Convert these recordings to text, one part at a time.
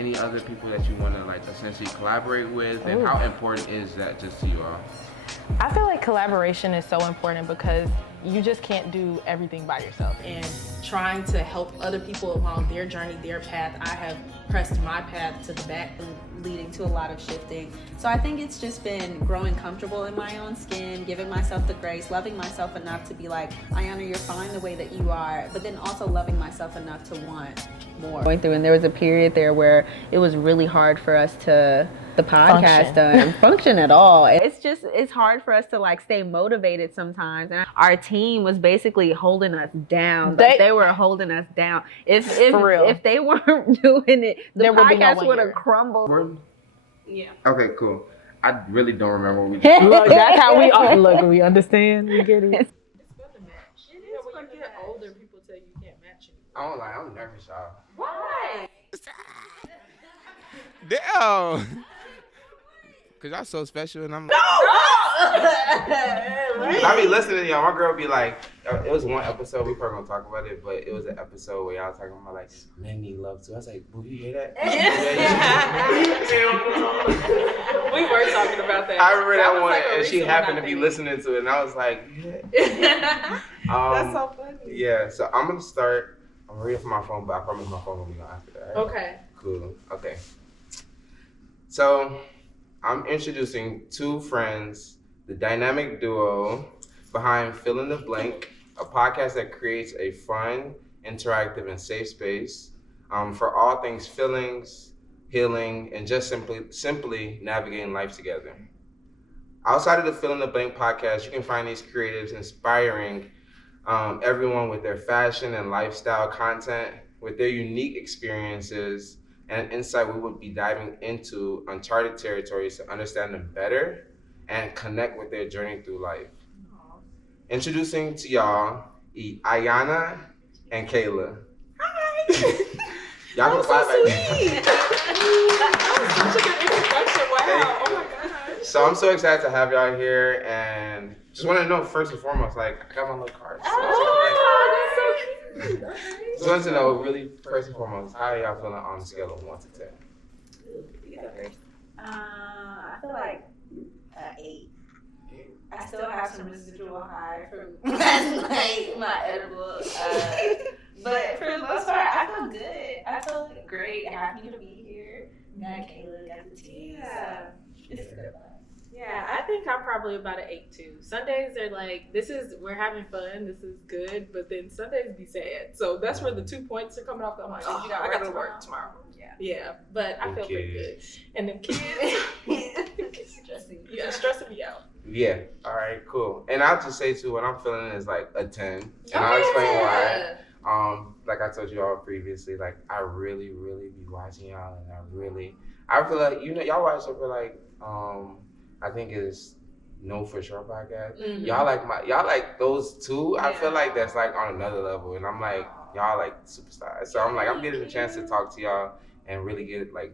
any other people that you want to like essentially collaborate with, and how important is that just to you all? I feel like collaboration is so important because you just can't do everything by yourself. And trying to help other people along their journey, their path. I have pressed my path to the back, leading to a lot of shifting. So I think it's just been growing comfortable in my own skin, giving myself the grace, loving myself enough to be like, Iyana, you're fine the way that you are, but then also loving myself enough to want more. Going through, and there was a period there where it was really hard for us to the podcast function at all. It's hard for us to like stay motivated sometimes, and our team was basically holding us down. They were holding us down. If they weren't doing it, the podcast would have crumbled. Yeah. Okay, cool. I really don't remember what we did. Look, that's how we are. Look, we understand. We get it. It's fun to match. It is when you get older, people tell you can't match anymore. I'm nervous, y'all. Why? Damn. Cause y'all so special, and I'm No! I be listening to y'all. My girl be like, it was one episode, we probably gonna talk about it, but it was an episode where y'all talking about like men need love too. I was like, boo, you hear that? We were talking about that. I remember that one, like, and she happened to be listening to it, and I was like, yeah. That's so funny. Yeah, so I'm gonna start. I'm reading from my phone, but I promise my phone will be on after that. Right? Okay. Cool. Okay. So I'm introducing two friends, the dynamic duo behind Fill in the Blank, a podcast that creates a fun, interactive, and safe space for all things feelings, healing, and just simply navigating life together. Outside of the Fill in the Blank podcast, you can find these creatives inspiring everyone with their fashion and lifestyle content, with their unique experiences and insight. We would be diving into uncharted territories to understand them better and connect with their journey through life. Introducing to y'all, Iyana and Kayla. Hi! Y'all can clap so back. sweet! That was such a good introduction. Wow. Oh my gosh. So I'm so excited to have y'all here, and just want to know first and foremost, like, I got my little cards. Oh, that's so cute. Just wanted to know, really, first and foremost, how are y'all feeling on a scale of 1 to 10? You go first. I feel like 8. I still have some residual high from last night, my edible. But for the most part, I feel good. I feel great, happy to be here. Got Kayla, got the team. Yeah. So it's good. Yeah, I think I'm probably about an 8 too. Sundays are like, we're having fun, this is good, but then Sundays be sad. So that's where the 2 points are coming off. I'm like, oh, I got to work tomorrow. Yeah, but I feel pretty good. And them kids, stressing me out. Yeah, all right, cool. And I'll just say too, what I'm feeling is like a 10. And I'll explain why. Like I told you all previously, like I really be watching y'all, and I feel like, y'all watch it for like, I think it's No For Sure podcast. Mm-hmm. Y'all like those two. I feel like that's like on another level, and I'm like, y'all like superstars. So I'm like, I'm getting a chance to talk to y'all and really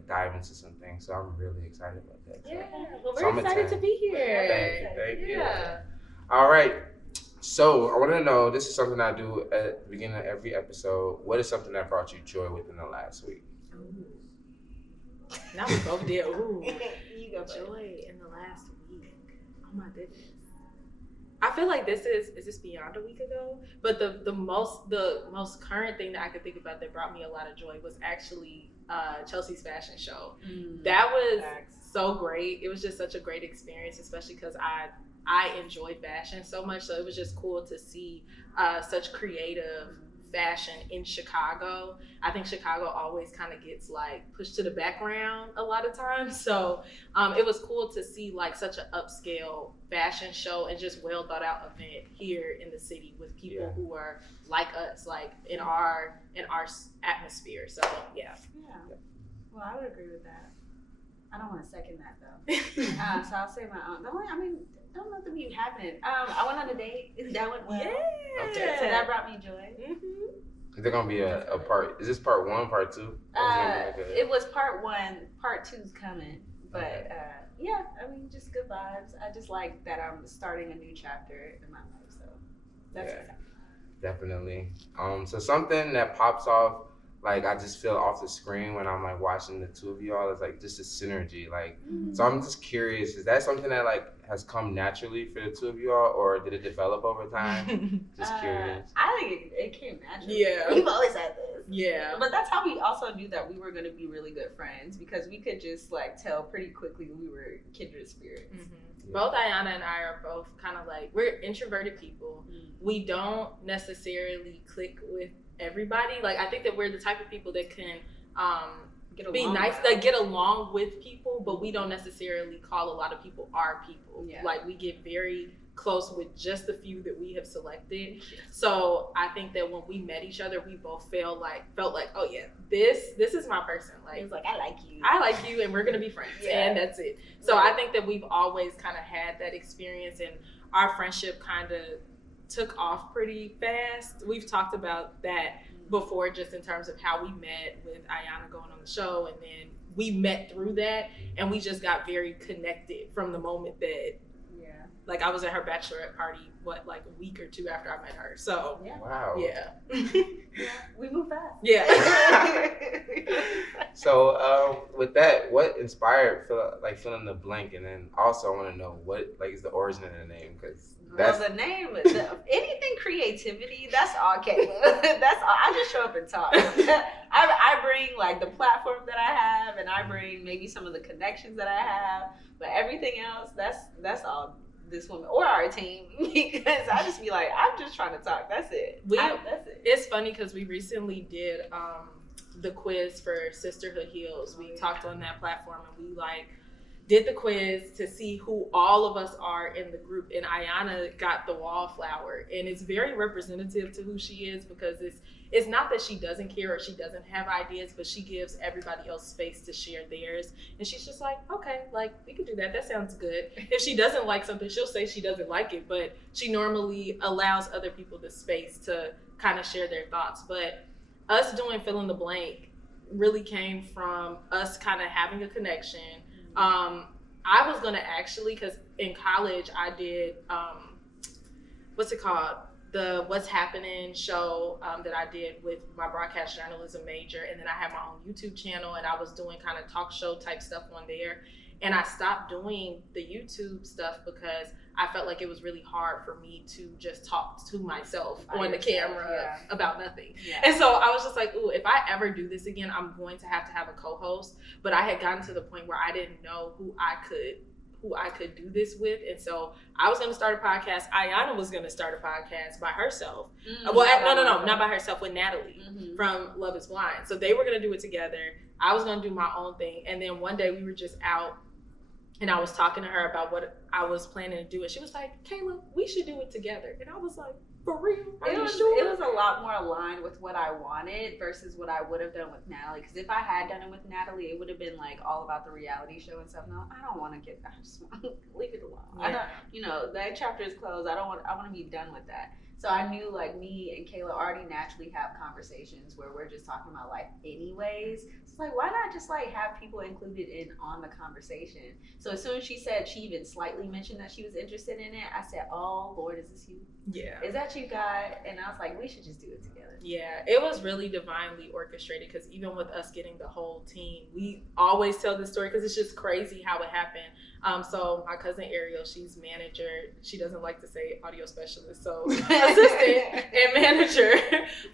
dive into some things. So I'm really excited about that. So. Yeah, well, we're excited to be here. Thank you. All right. So I want to know, this is something I do at the beginning of every episode. What is something that brought you joy within the last week? Ooh. Now we both did. Ooh. You go joy in the last week. Oh my goodness. I feel like is this beyond a week ago? But the most current thing that I could think about that brought me a lot of joy was actually Chelsea's fashion show. That was so great. It was just such a great experience, especially because I enjoy fashion so much. So it was just cool to see such creative fashion in Chicago. I think Chicago always kind of gets like pushed to the background a lot of times. So it was cool to see like such an upscale fashion show and just well thought out event here in the city with people who are like us, like in our atmosphere. So yeah. Well, I would agree with that. I don't want to second that though. So I'll say my own. Don't know the happening. I went on a date. That went well. Yeah. Okay. So that brought me joy. Is there gonna be a part? Is this part 1, part 2? It was part 1. Part 2's coming. But yeah, I mean, just good vibes. I just like that I'm starting a new chapter in my life. So that's exciting. Definitely. So something that pops off like I just feel off the screen when I'm like watching the two of y'all. It's like just a synergy. Like, so I'm just curious, is that something that like has come naturally for the two of y'all, or did it develop over time? Just curious. I think it came naturally. Yeah. We've always had this. Yeah. But that's how we also knew that we were going to be really good friends, because we could just like tell pretty quickly we were kindred spirits. Mm-hmm. Both Iyana and I are both kind of like, we're introverted people. We don't necessarily click with everybody. Like, I think that we're the type of people that can be nice, like get along with people, but we don't necessarily call a lot of people our people. Yeah. Like, we get very close with just the few that we have selected. So I think that when we met each other, we both felt like, oh yeah, this is my person. Like, it was like, I like you, and we're gonna be friends, Yeah. and that's it. So I think that we've always kind of had that experience, and our friendship kind of took off pretty fast. We've talked about that before, just in terms of how we met with Iyana going on the show, and then we met through that, and we just got very connected from the moment that, like, I was at her bachelorette party, like a week or two after I met her. So Wow. yeah. We move fast. Yeah. So with that, what inspired fill in the blank, and then also I want to know what like is the origin of the name, because Well, the name, anything creativity, that's all Kayla. That's all. I just show up and talk. I bring like the platform that I have, and I bring maybe some of the connections that I have, but everything else, that's all this woman or our team, because I just be like, I'm just trying to talk. That's it. That's it. It's funny because we recently did the quiz for Sisterhood Heals. We talked on that platform, and we like did the quiz to see who all of us are in the group, and Iyana got the wallflower, and it's very representative to who she is, because it's not that she doesn't care or she doesn't have ideas, but she gives everybody else space to share theirs, and she's just like, okay, like we can do that, that sounds good. If she doesn't like something, she'll say she doesn't like it, but she normally allows other people the space to kind of share their thoughts. But us doing fill in the blank really came from us kind of having a connection. I was gonna actually, because in college I did what's it called, the What's Happening show that I did with my broadcast journalism major, and then I had my own YouTube channel, and I was doing kind of talk show type stuff on there, and I stopped doing the YouTube stuff because I felt like it was really hard for me to just talk to myself on the camera about nothing. Yeah. And so I was just like, ooh, if I ever do this again, I'm going to have a co-host. But I had gotten to the point where I didn't know who I could do this with. And so I was going to start a podcast. Iyana was going to start a podcast by herself. No, not by herself, with Natalie from Love is Blind. So they were going to do it together. I was going to do my own thing. And then one day we were just out, and I was talking to her about what I was planning to do, and she was like, Kayla, we should do it together. And I was like, for real? It was a lot more aligned with what I wanted versus what I would have done with Natalie. Because if I had done it with Natalie, it would have been like all about the reality show and stuff. No, I don't want to I just want to leave it alone. Yeah. That chapter is closed. I want to be done with that. So I knew like me and Kayla already naturally have conversations where we're just talking about life anyways. So like, why not just like have people included in on the conversation? So as soon as she said, she even slightly mentioned that she was interested in it, I said, oh Lord, is this you? Yeah. Is that you, God? And I was like, we should just do it together. Yeah, it was really divinely orchestrated, because even with us getting the whole team, we always tell this story because it's just crazy how it happened. So my cousin Ariel, she's manager. She doesn't like to say audio specialist, so assistant and manager.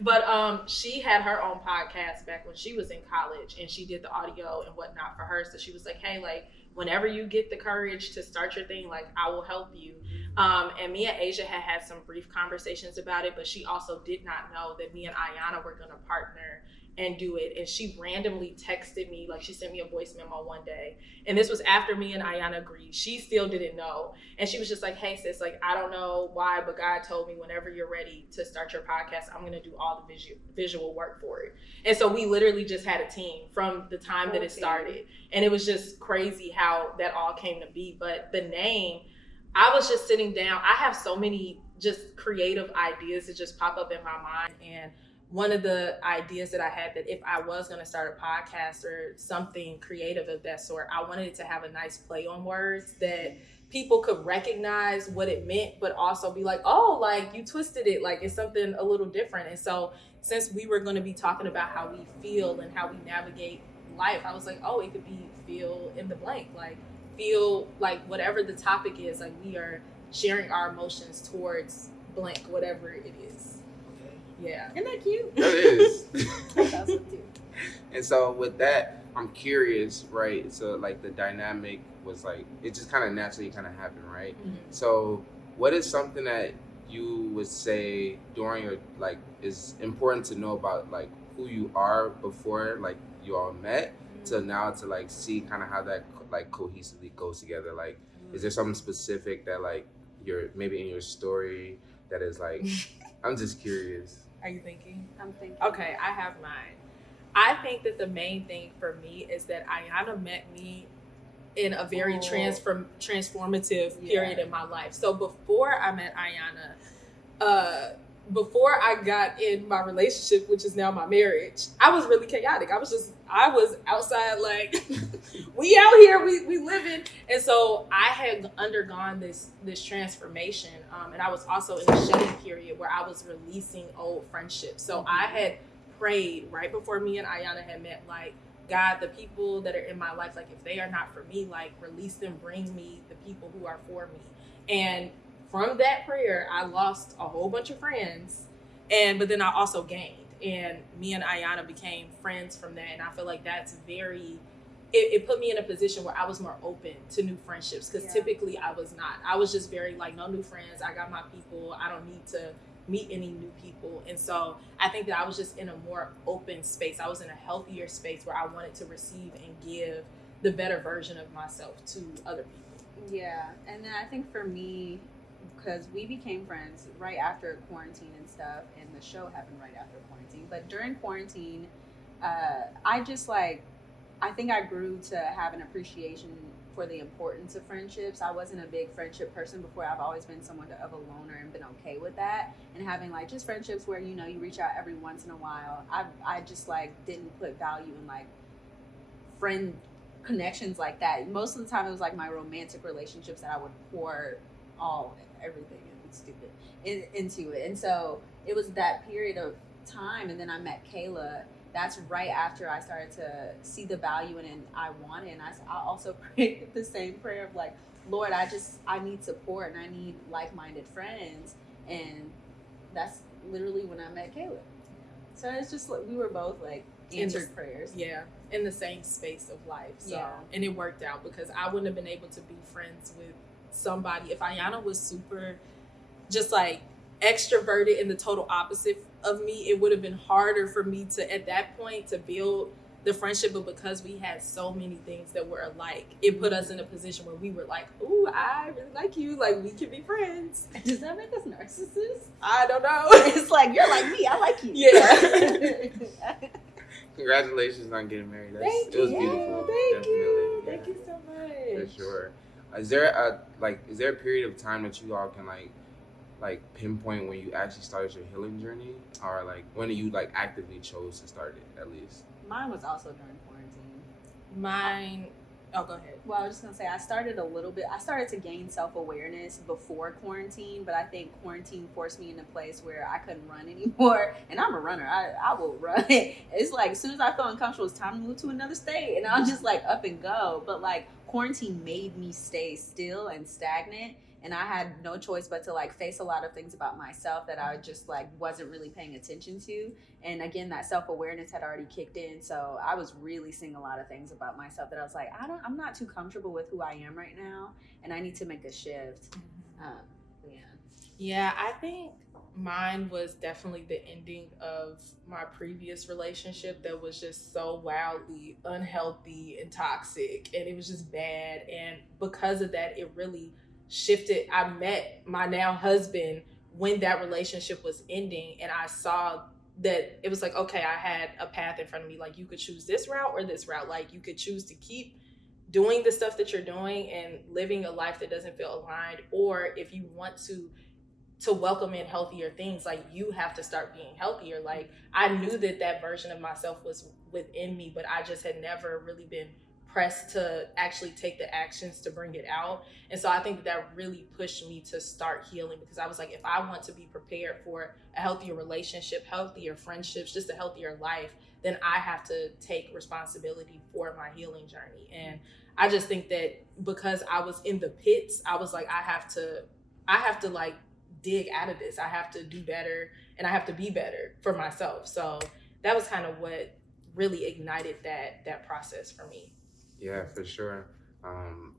But she had her own podcast back when she was in college, and she did the audio and whatnot for her. So she was like, hey, like, whenever you get the courage to start your thing, like, I will help you. And me and Asia had some brief conversations about it, but she also did not know that me and Iyana were gonna partner and do it. And she randomly texted me, like she sent me a voice memo one day. And this was after me and Iyana agreed. She still didn't know. And she was just like, hey sis, like, I don't know why, but God told me whenever you're ready to start your podcast, I'm gonna do all the visual work for it. And so we literally just had a team from the time that it started. And it was just crazy how that all came to be. But the name, I was just sitting down. I have so many just creative ideas that just pop up in my mind. And one of the ideas that I had, that if I was going to start a podcast or something creative of that sort, I wanted it to have a nice play on words that people could recognize what it meant, but also be like, oh, like you twisted it, like it's something a little different. And so since we were going to be talking about how we feel and how we navigate life, I was like, oh, it could be feel in the blank, like feel like whatever the topic is, like we are sharing our emotions towards blank, whatever it is. Yeah. Isn't that cute? That is. That's so cute. And so with that, I'm curious, right? So like the dynamic was like, it just kind of naturally kind of happened, right? Mm-hmm. So what is something that you would say during your, like, is important to know about like who you are before like you all met to now to like see kind of how that like cohesively goes together? Like, is there something specific that like you're maybe in your story that is like, I'm just curious. Are you thinking? I'm thinking. Okay, I have mine. I think that the main thing for me is that Iyana met me in a very transformative period in my life. So before I met Iyana, before I got in my relationship, which is now my marriage, I was really chaotic. I was outside like, we out here, we living. And so I had undergone this transformation. And I was also in a shedding period where I was releasing old friendships. So I had prayed right before me and Iyana had met, like, God, the people that are in my life, like if they are not for me, like release them, bring me the people who are for me. And from that prayer, I lost a whole bunch of friends, but then I also gained. And me and Iyana became friends from that. And I feel like that's it put me in a position where I was more open to new friendships, because typically I was not. I was just very like, no new friends. I got my people. I don't need to meet any new people. And so I think that I was just in a more open space. I was in a healthier space where I wanted to receive and give the better version of myself to other people. Yeah. And then I think for me, because we became friends right after quarantine and stuff, and the show happened right after quarantine. But during quarantine, I think I grew to have an appreciation for the importance of friendships. I wasn't a big friendship person before. I've always been someone of a loner and been okay with that. And having like just friendships where, you know, you reach out every once in a while. I just like didn't put value in like friend connections like that. Most of the time it was like my romantic relationships that I would pour everything and stupid into it. And so it was that period of time. And then I met Kayla. That's right after I started to see the value in it, and I wanted. And I also prayed the same prayer of like, Lord, I need support and I need like-minded friends. And that's literally when I met Kayla. So it's just like we were both like answered prayers. Yeah, in the same space of life. So and it worked out, because I wouldn't have been able to be friends with somebody if Iyana was super just like extroverted and the total opposite of me. It would have been harder for me to at that point to build the friendship. But because we had so many things that were alike, it put us in a position where we were like, ooh, I really like you, like we can be friends. Does that make us narcissists? I don't know. It's like, you're like me, I like you. Yeah. Congratulations on getting married. Thank it was you. beautiful. Thank you. Yeah, Thank you so much. for sure. Is there a period of time that you all can like pinpoint when you actually started your healing journey, or like when you like actively chose to start it, at least? Mine was also during quarantine. Oh, go ahead. Well, I was just gonna say I started to gain self-awareness before quarantine, but I think quarantine forced me in a place where I couldn't run anymore. And I'm a runner. I will run. It's like as soon as I feel uncomfortable, it's time to move to another state, and I'll just like up and go. But like quarantine made me stay still and stagnant. And I had no choice but to like face a lot of things about myself that I just like wasn't really paying attention to. And again, that self-awareness had already kicked in. So I was really seeing a lot of things about myself that I was like, I'm not too comfortable with who I am right now. And I need to make a shift. Yeah, I think mine was definitely the ending of my previous relationship that was just so wildly unhealthy and toxic. And it was just bad. And because of that, it really shifted. I met my now husband when that relationship was ending, and I saw that it was like, okay, I had a path in front of me. Like, you could choose this route or this route. Like, you could choose to keep doing the stuff that you're doing and living a life that doesn't feel aligned, or if you want to to welcome in healthier things. Like, you have to start being healthier. Like, I knew that version of myself was within me, but I just had never really been pressed to actually take the actions to bring it out. And so I think that really pushed me to start healing, because I was like, if I want to be prepared for a healthier relationship, healthier friendships, just a healthier life, then I have to take responsibility for my healing journey. And I just think that because I was in the pits, I was like, I have to like dig out of this. I have to do better, and I have to be better for myself. So that was kind of what really ignited that process for me. Yeah, for sure.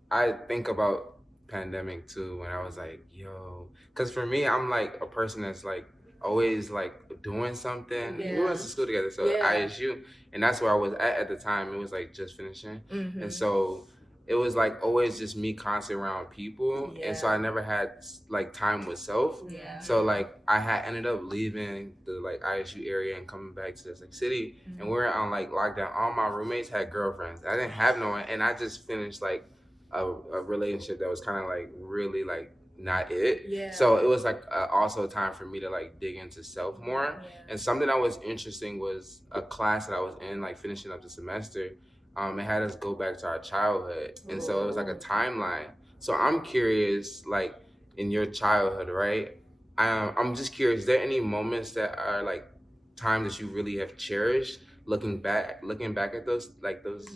I think about pandemic too when I was like, yo, because for me, I'm like a person that's like always like doing something. Yeah. We went to school together, so Yeah. ISU, and that's where I was at the time. It was like just finishing, Mm-hmm. and so it was like always just me constantly around people, and so I never had like time with self. Yeah. So like I had ended up leaving the like ISU area and coming back to this like city, and we were on like lockdown. All my roommates had girlfriends. I didn't have no one, and I just finished like a relationship that was kind of like really like not it. Yeah. So it was like also a time for me to like dig into self more. Yeah. And something that was interesting was a class that I was in, like finishing up the semester. It had us go back to our childhood, and so it was like a timeline. So I'm curious, like in your childhood, right? I'm just curious. Is there any moments that are like times that you really have cherished, looking back at those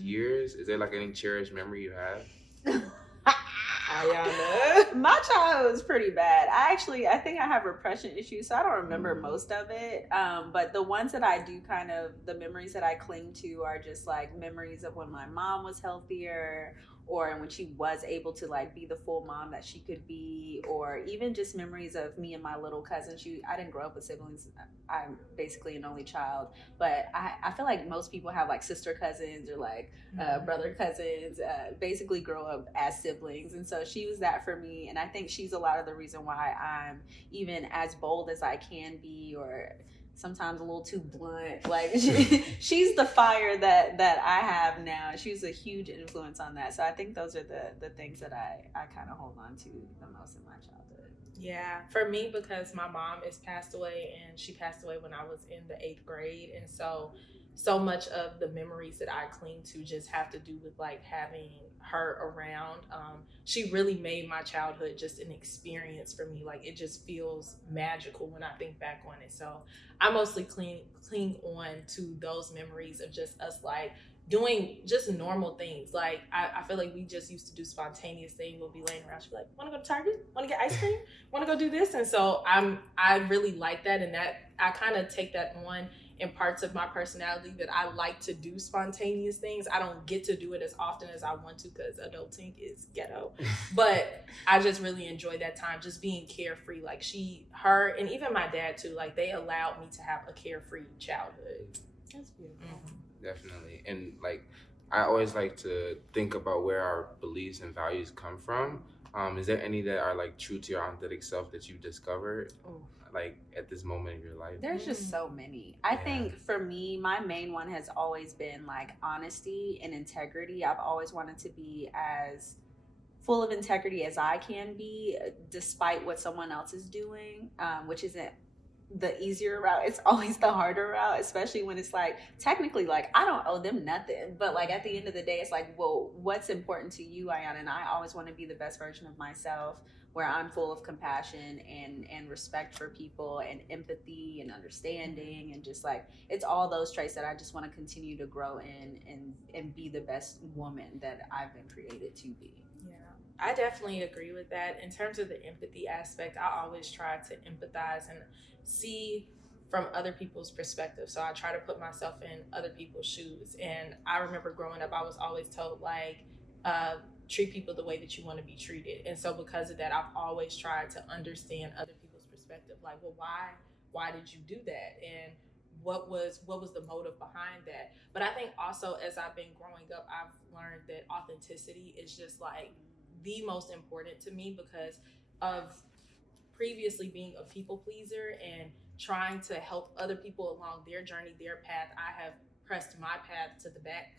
years? Is there like any cherished memory you have? Iyana. My childhood was pretty bad. I think I have repression issues, so I don't remember most of it. But the ones that I do the memories that I cling to are just like memories of when my mom was healthier, or when she was able to like be the full mom that she could be, or even just memories of me and my little cousin. I didn't grow up with siblings. I'm basically an only child, but I feel like most people have like sister cousins or like brother cousins, basically grow up as siblings. And so she was that for me. And I think she's a lot of the reason why I'm even as bold as I can be, or sometimes a little too blunt. Like she's the fire that I have now. She's a huge influence on that. So I think those are the things that I kind of hold on to the most in my childhood. Yeah, for me, because my mom is passed away, and she passed away when I was in the 8th grade. And so much of the memories that I cling to just have to do with like having her around. She really made my childhood just an experience for me. Like, it just feels magical when I think back on it. So I mostly cling on to those memories of just us like doing just normal things. Like, I feel like we just used to do spontaneous things. We'll be laying around, she'll be like, want to go to Target? Want to get ice cream? Want to go do this? And so I really like that, and that I kind of take that on in parts of my personality, that I like to do spontaneous things. I don't get to do it as often as I want to, because adulting is ghetto. But I just really enjoy that time, just being carefree. Like, her, and even my dad too, like, they allowed me to have a carefree childhood. That's beautiful. Mm-hmm. Definitely. And like, I always like to think about where our beliefs and values come from. Is there any that are like true to your authentic self that you've discovered? Like at this moment in your life? There's just so many. I think for me, my main one has always been like honesty and integrity. I've always wanted to be as full of integrity as I can be, despite what someone else is doing, which isn't the easier route. It's always the harder route, especially when it's like, technically, like, I don't owe them nothing, but like at the end of the day, it's like, well, what's important to you, Iyana? And I always want to be the best version of myself, where I'm full of compassion and respect for people, and empathy and understanding, and just like, it's all those traits that I just want to continue to grow in and be the best woman that I've been created to be. Yeah, I definitely agree with that. In terms of the empathy aspect, I always try to empathize and see from other people's perspective. So I try to put myself in other people's shoes. And I remember growing up, I was always told, like, treat people the way that you want to be treated. And so because of that, I've always tried to understand other people's perspective. Like, well, why did you do that? And what was the motive behind that? But I think also, as I've been growing up, I've learned that authenticity is just like the most important to me, because of previously being a people pleaser and trying to help other people along their journey, their path. I have pressed my path to the back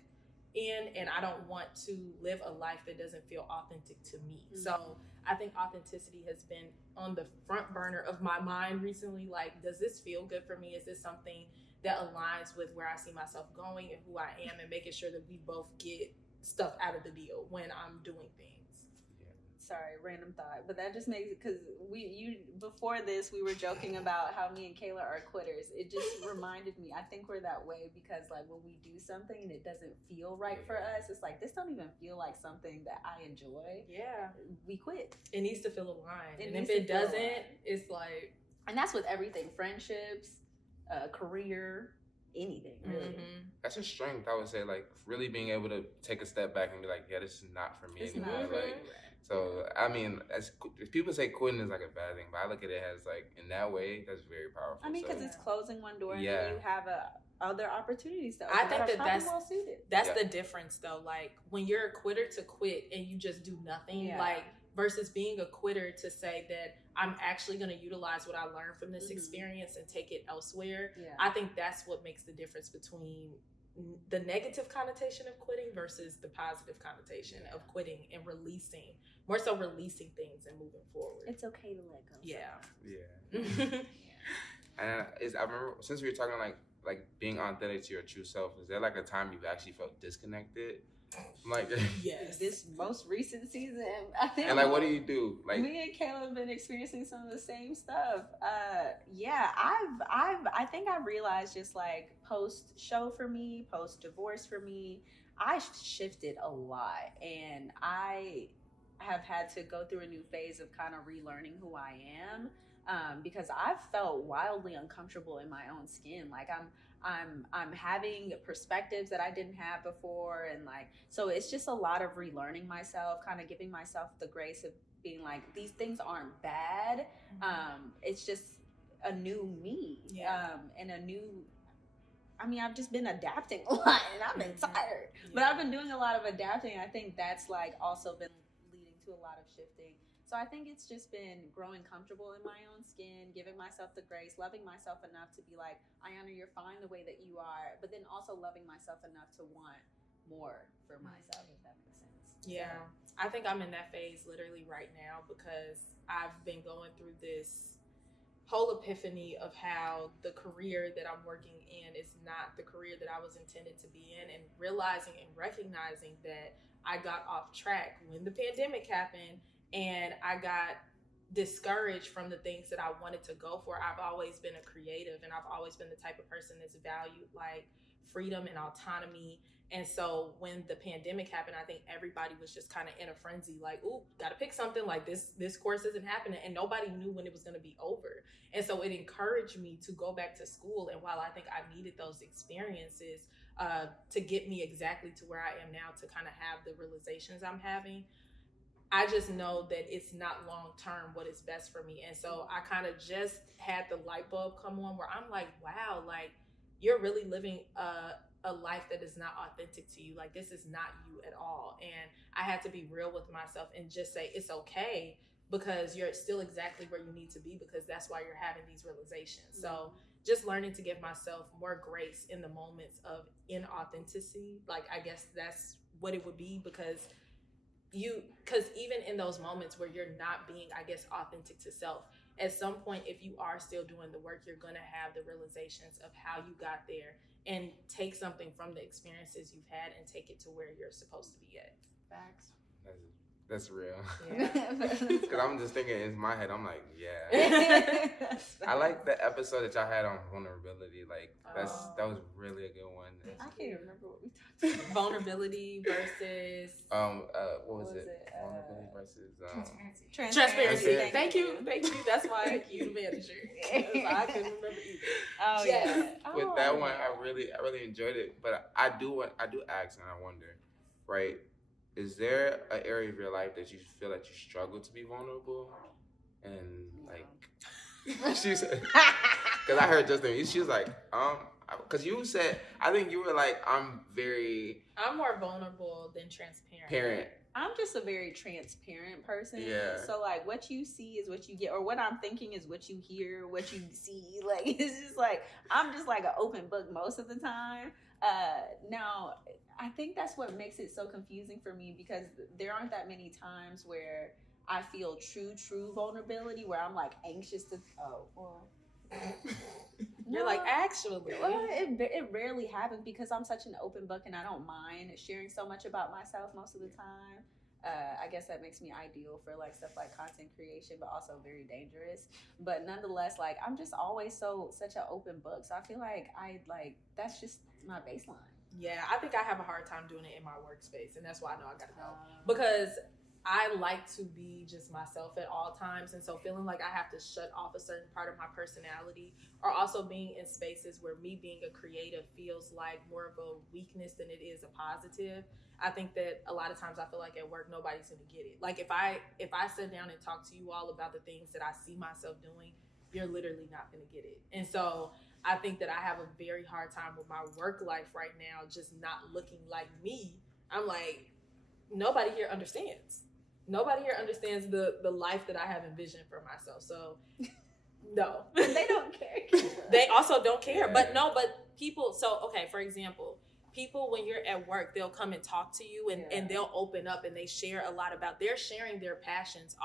in, and I don't want to live a life that doesn't feel authentic to me. So I think authenticity has been on the front burner of my mind recently. Like, does this feel good for me? Is this something that aligns with where I see myself going and who I am, and making sure that we both get stuff out of the deal when I'm doing things. Sorry, random thought, but that just makes it, because before this we were joking about how me and Kayla are quitters. It just reminded me, I think we're that way because like when we do something and it doesn't feel right for us, it's like, this don't even feel like something that I enjoy. Yeah, we quit. It needs to feel aligned, and if it doesn't, it's like, and that's with everything, friendships, career, anything really. That's a strength, I would say, like really being able to take a step back and be like, yeah, this is not for me anymore. Like, so I mean, as people say quitting is like a bad thing, but I look at it as like, in that way, that's very powerful. I mean, because it's closing one door and then you have other opportunities to open. I think that's well suited. That's the difference though. Like when you're a quitter to quit and you just do nothing, like versus being a quitter to say that I'm actually going to utilize what I learned from this experience and take it elsewhere. I think that's what makes the difference between the negative connotation of quitting versus the positive connotation of quitting and releasing, more so releasing things and moving forward. It's okay to let go. Yeah. And I remember, since we were talking like being authentic to your true self, is there like a time you've actually felt disconnected? Like, yes, this most recent season, I think. And like, what do you do? Like, me and Kayla have been experiencing some of the same stuff. I think I realized just like post show for me, post divorce for me, I shifted a lot, and I have had to go through a new phase of kind of relearning who I am. Because I've felt wildly uncomfortable in my own skin. Like I'm having perspectives that I didn't have before, and like, so it's just a lot of relearning myself, kind of giving myself the grace of being like, these things aren't bad. It's just a new me, and a new, I mean, I've just been adapting a lot, and I've been tired, but I've been doing a lot of adapting. I think that's like also been leading to a lot of shifting. So I think it's just been growing comfortable in my own skin, giving myself the grace, loving myself enough to be like, Iyana, you're fine the way that you are, but then also loving myself enough to want more for myself, if that makes sense. Yeah, I think I'm in that phase literally right now because I've been going through this whole epiphany of how the career that I'm working in is not the career that I was intended to be in, and realizing and recognizing that I got off track when the pandemic happened. And I got discouraged from the things that I wanted to go for. I've always been a creative, and I've always been the type of person that's valued like freedom and autonomy. And so when the pandemic happened, I think everybody was just kind of in a frenzy, like, ooh, gotta pick something, like this course isn't happening, and nobody knew when it was gonna be over. And so it encouraged me to go back to school. And while I think I needed those experiences to get me exactly to where I am now, to kind of have the realizations I'm having, I just know that it's not long term what is best for me. And so I kind of just had the light bulb come on where I'm like, wow, like you're really living a life that is not authentic to you. Like this is not you at all. And I had to be real with myself and just say it's okay, because you're still exactly where you need to be, because that's why you're having these realizations. So just learning to give myself more grace in the moments of inauthenticity. Like I guess that's what it would be, because even in those moments where you're not being, I guess, authentic to self, at some point, if you are still doing the work, you're gonna have the realizations of how you got there, and take something from the experiences you've had and take it to where you're supposed to be at. Facts. That's real. Yeah. Because I'm just thinking in my head, I'm like, yeah. I like the episode that y'all had on vulnerability. Like that was really a good one. I can't remember what we talked about. Vulnerability versus what was it? Vulnerability versus transparency. Thank you. That's why you the manager. I couldn't remember either. Oh yeah. With that one, I really enjoyed it. But I do ask, and I wonder, right? Is there an area of your life that you feel that you struggle to be vulnerable? And like, she said, because I heard Justin, she was like, because you said, I think you were like, I'm more vulnerable than transparent. I'm just a very transparent person. Yeah. So like what you see is what you get, or what I'm thinking is what you hear, what you see. Like it's just like, I'm just like an open book most of the time. Now I think that's what makes it so confusing for me, because there aren't that many times where I feel true vulnerability, where I'm like anxious to, You're like, actually. Well, it rarely happens because I'm such an open book and I don't mind sharing so much about myself most of the time. I guess that makes me ideal for like stuff like content creation, but also very dangerous. But nonetheless, like I'm just always such an open book. So I feel like that's just my baseline. Yeah, I think I have a hard time doing it in my workspace, and that's why I know I gotta go. Because I like to be just myself at all times, and so feeling like I have to shut off a certain part of my personality, or also being in spaces where me being a creative feels like more of a weakness than it is a positive. I think that a lot of times I feel like at work nobody's gonna get it. Like if I sit down and talk to you all about the things that I see myself doing, you're literally not gonna get it. And so I think that I have a very hard time with my work life right now, just not looking like me. I'm like, nobody here understands. Nobody here understands the life that I have envisioned for myself. So, no. They don't care. They also don't care. But people, so, okay, for example, people, when you're at work, they'll come and talk to you and they'll open up and they share a lot about, they're sharing their passions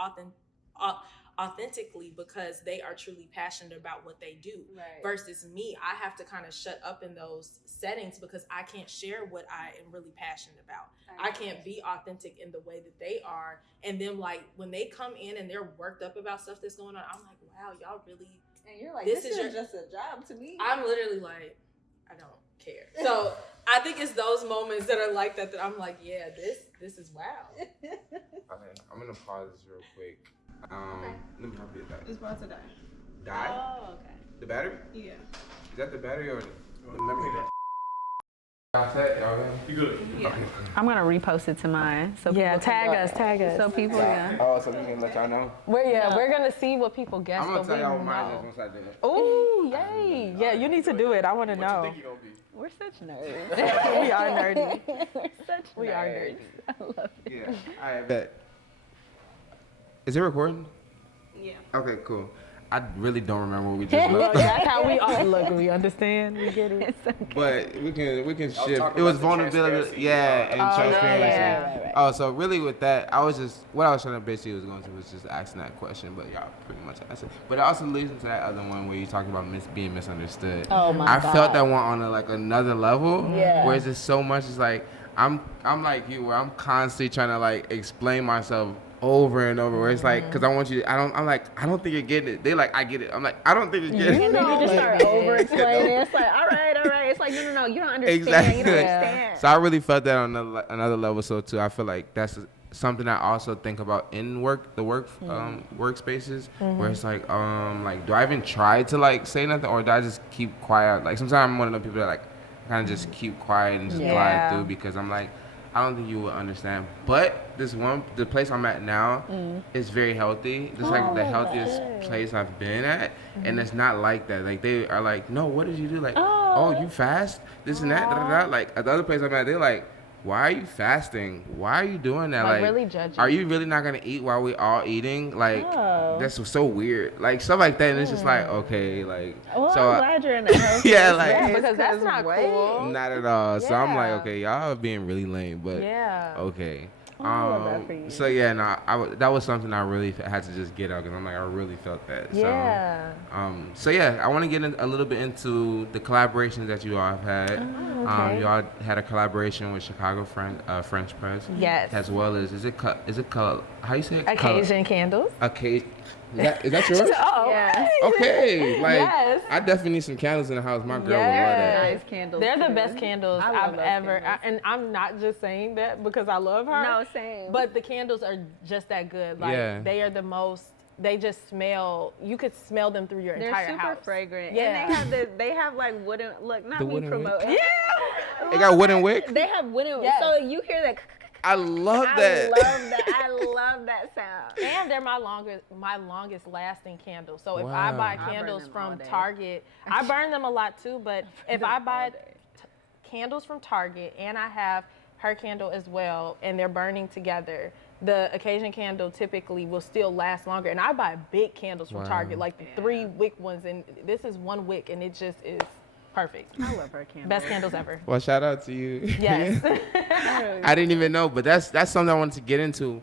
authentically because they are truly passionate about what they do. Right. Versus me, I have to kind of shut up in those settings because I can't share what I am really passionate about. I can't be authentic in the way that they are. And then like when they come in and they're worked up about stuff that's going on, I'm like, wow, y'all really. And you're like, this is just a job to me. I'm literally like, I don't care. So I think it's those moments that are like that I'm like, yeah, this is wow. Okay, I'm gonna pause this real quick. Let me help you with that. It's about to die. Die? Oh, okay. The battery? Yeah. Is that the battery or the memory? Y'all set? Y'all good? You good? Yeah. I'm gonna repost it to mine. So Yeah, people tag us. So people, yeah. Oh, so we can let y'all know? We're gonna see what people guess. I'm gonna but tell we y'all what mine is know. once I do it. Oh, yay! Yeah, you need to do it. I want to What you know. think you gonna be? We're such nerds. We are nerdy. We're such We are nerds. I love it. Yeah, I bet. Is it recording? Yeah. Okay, cool. I really don't remember what we just looked. That's how we are. Look, we understand. We get it. It's okay. But we can Y'all shift. talk It was about the vulnerability, transparency. yeah, and Oh, transparency. yeah. Right. Oh, so really with that, what I was trying to basically was going to was just asking that question, but y'all pretty much answered. But it also leads into that other one where you talk about being misunderstood. Oh my I God. felt that one on another level, Yeah. where it's just so much. It's like I'm like you, where I'm constantly trying to like explain myself over and over. Where it's like, because I want you. I don't think you're getting it. They like, I get it. I'm like, I don't think you're getting You it. know, you just start over explaining. It's like, all right. It's like, no, you don't understand. Exactly. You don't understand. So I really felt that on another level. So too, I feel like that's something I also think about in workspaces, where it's like do I even try to like say nothing, or do I just keep quiet? Like sometimes I'm one of those people that like kind of just keep quiet and just glide through, because I'm like, I don't think you would understand. But the place I'm at now is very healthy. It's like the healthiest place I've been at. And it's not like that. Like they are like, no, what did you do? Like, oh you fast? This and that, da, da, da. Like at the other place I'm at, they're like, why are you fasting? Why are you doing that? Like really judging. Are you really not gonna eat while we all eating? Like that's so weird. Like stuff like that, and it's just like, okay, like Well, so I'm glad you're in the health. yeah, like Yeah, because that's not cool. not at all. So I'm like, Yeah. okay, y'all are being really lame, but Yeah. okay. I love that for you. So yeah, no, that was something I really had to just get out, because I'm like, I really felt that. Yeah. So yeah, I want to get a little bit into the collaborations that you all have had. okay. You all had a collaboration with Chicago French Press. Yes. As well as how you say it? Occasion candles. Occasion. Is that yours? Oh. Yeah. Okay, like Yes. I definitely need some candles in the house. My girl would love Yes. that. Nice candles. They're the too. best candles I love I've those ever. candles. And I'm not just saying that because I love her. No, same. But the candles are just that good. Like Yeah. they are the most. They just smell. You could smell them through your They're entire super house. fragrant. Yeah. And they have like wooden, look, not The me wooden promoting. Yeah. They got wooden wick. They have wooden, Yes. so you hear that. I love I that. love that sound. And they're my longest lasting candles. So if I Wow. buy I burn candles them all from day. Target, I burn them a lot too. But if I buy candles from Target and I have her candle as well, and they're burning together, the occasion candle typically will still last longer. And I buy big candles from Wow. Target, like the 3 wick ones, and this is 1 wick, and it just is Perfect. I love her candles. Best candles ever. Well, shout out to you. Yes. I didn't even know, but that's something I wanted to get into.